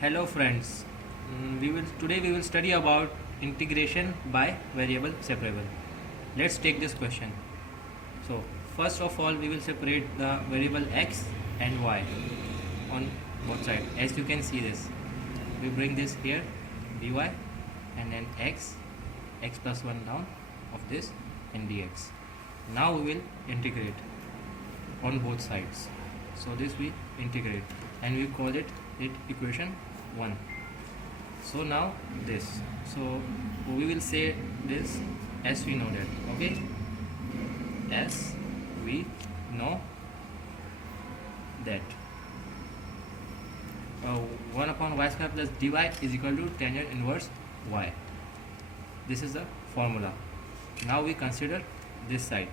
Hello friends. Today we will study about integration by variable separable. Let's take this question. So first of all we will separate the variable x and y on both sides. As you can see this, we bring this here dy and then x plus 1 down of this and dx. Now we will integrate on both sides. So this we integrate and we call it equation 1. So now this, so we will say this as we know that, okay, as we know that 1 upon y square plus dy is equal to tangent inverse y. This is the formula. Now we consider this side,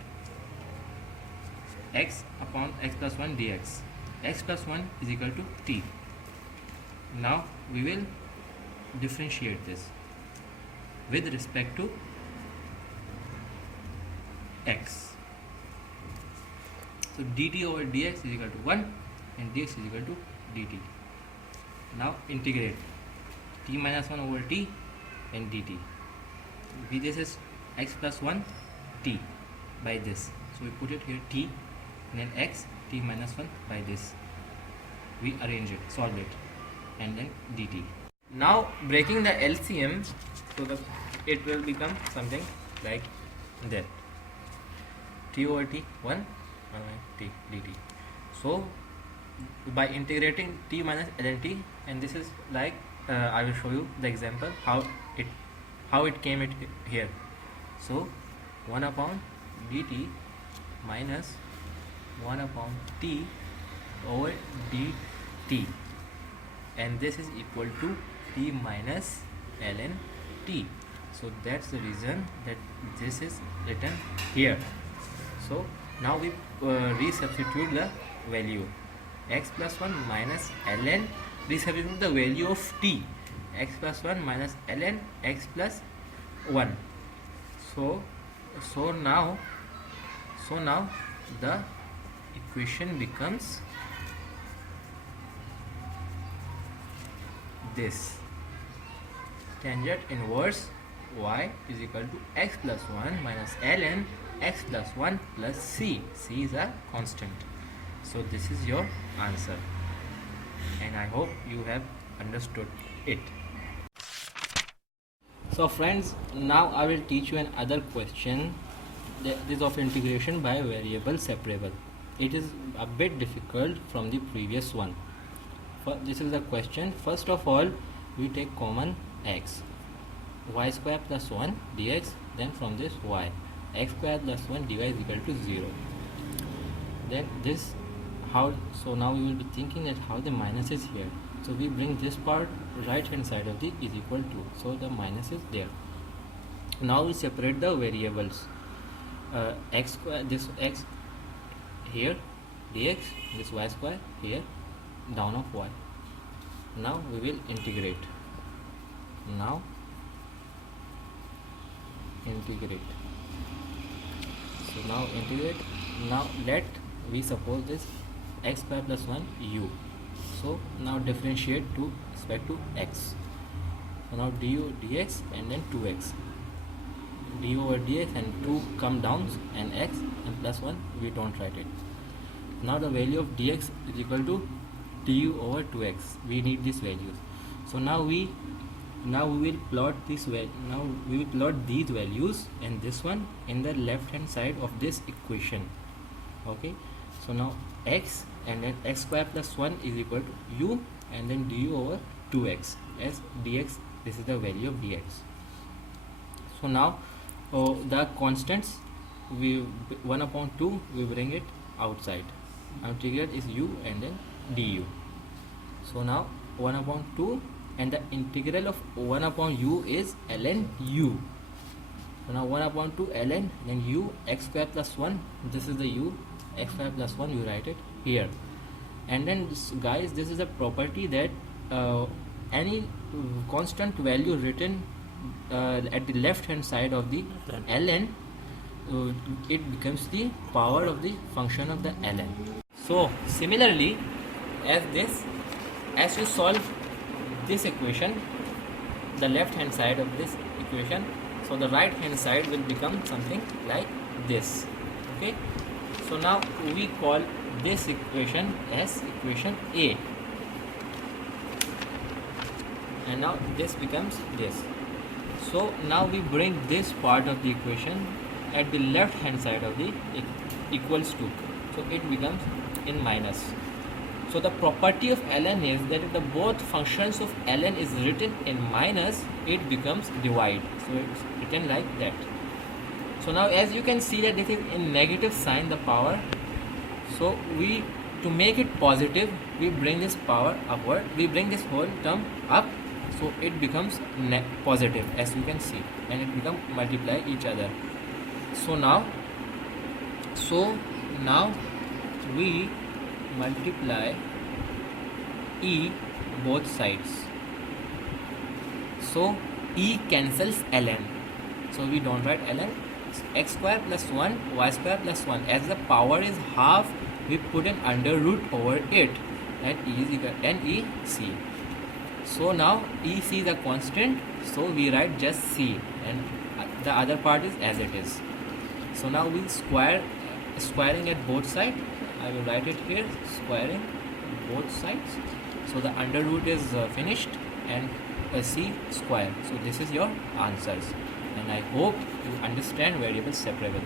x upon x plus 1 dx. X plus 1 is equal to t. Now we will differentiate this with respect to x. So dt over dx is equal to 1 and dx is equal to dt. Now integrate t minus 1 over t and dt. This is x plus 1 t by this. So we put it here t and then x t minus 1 by this. We arrange it, solve it, and then dt. Now breaking the LCM, so it will become something like that, t over t 1 t dt. So by integrating t minus ln t, and this is like I will show you the example how it came it here. So 1 upon dt minus 1 upon t over dt, and this is equal to t minus ln t. So that's the reason that this is written here. So now we resubstitute the value x plus 1 minus ln, resubstitute the value of t, x plus 1 minus ln x plus 1. So now the equation becomes this: tangent inverse y is equal to x plus 1 minus ln x plus 1 plus c. C is a constant. So this is your answer, and I hope you have understood it. So friends, now I will teach you another question that is of integration by variable separable. It is a bit difficult from the previous one. This is the question. First of all, we take common x, y square plus 1 dx, then from this y, x square plus 1 dy is equal to 0. Then this, how, so now we will be thinking that how the minus is here. So we bring this part right hand side of the is equal to, so the minus is there. Now we separate the variables, x square, this x here dx, this y square here down of y. Now we will integrate. Now integrate. So now integrate. Now let we suppose this x square plus 1 u. So now differentiate to respect to x. So now du dx and then 2x. du over dx and 2 come down, and x and plus 1 we don't write it. Now the value of dx is equal to du over 2x. We need this value. So now we will plot this value. Now we will plot these values and this one in the left hand side of this equation. Okay. So now x and then x square plus 1 is equal to u and then du over 2x as dx. This is the value of dx. So now the constants, we 1 upon 2 we bring it outside. Our integral is u and then du. So now 1 upon 2 and the integral of 1 upon u is ln u. So now 1 upon 2 ln then u x square plus 1, this is the u, x square plus 1 you write it here. And then this, guys, this is a property that any constant value written at the left hand side of the ln, it becomes the power of the function of the ln. So similarly, as you solve this equation, the left hand side of this equation, so the right hand side will become something like this. Okay, so now we call this equation as equation A, and now this becomes this. So now we bring this part of the equation at the left hand side of the equals to, so it becomes in minus. So the property of ln is that if the both functions of ln is written in minus, it becomes divide. So it's written like that. So now as you can see that this is in negative sign, the power. So we, to make it positive, we bring this power upward, we bring this whole term up, so it becomes positive, as you can see, and it become multiply each other. So now we multiply e both sides, so e cancels ln, so we don't write ln. X square plus 1 y square plus 1, as the power is half, we put an under root over it, and e is equal and e c. So now e c is a constant, so we write just c, and the other part is as it is. So now we squaring at both sides. I will write it here, squaring both sides. So the under root is finished, and c square. So this is your answers, and I hope you understand variable separable.